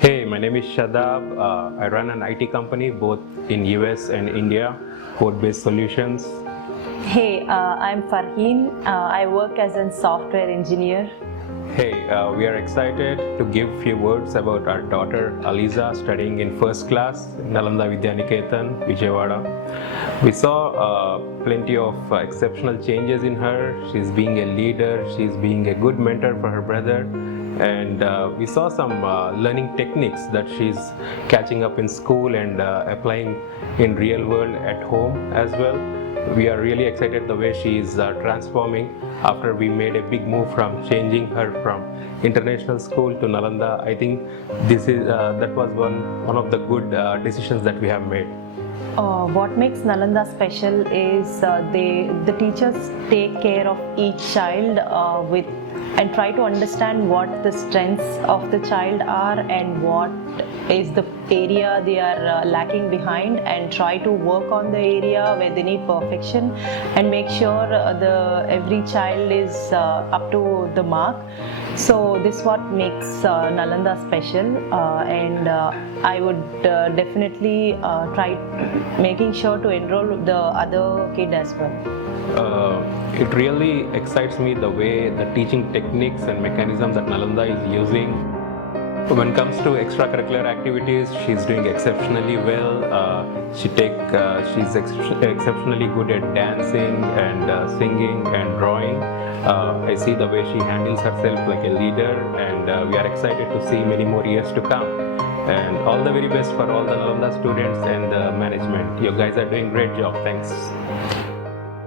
Hey, my name is Shadab. I run an IT company both in US and India, code-based solutions. Hey, I'm Farheen. I work as a software engineer. Hey, we are excited to give few words about our daughter Aliza studying in first class, Nalanda Vidyaniketan, Vijayawada. We saw plenty of exceptional changes in her. She's being a leader, she's being a good mentor for her brother, and we saw some learning techniques that she's catching up in school and applying in real world at home as well. We are really excited the way she is transforming after we made a big move from changing her from international school to Nalanda. I think this is that was one of the good decisions that we have made. What makes Nalanda special is the teachers take care of each child with and try to understand what the strengths of the child are and what is the area they are lacking behind, and try to work on the area where they need perfection and make sure every child is up to the mark. So this is what makes Nalanda special, and I would definitely try making sure to enroll the other kid as well. It really excites me the way the teaching techniques and mechanisms that Nalanda is using. When it comes to extracurricular activities, she's doing exceptionally well. She's exceptionally good at dancing and singing and drawing. I see the way she handles herself like a leader, and we are excited to see many more years to come. And all the very best for all the Nalanda students and the management. You guys are doing a great job. Thanks.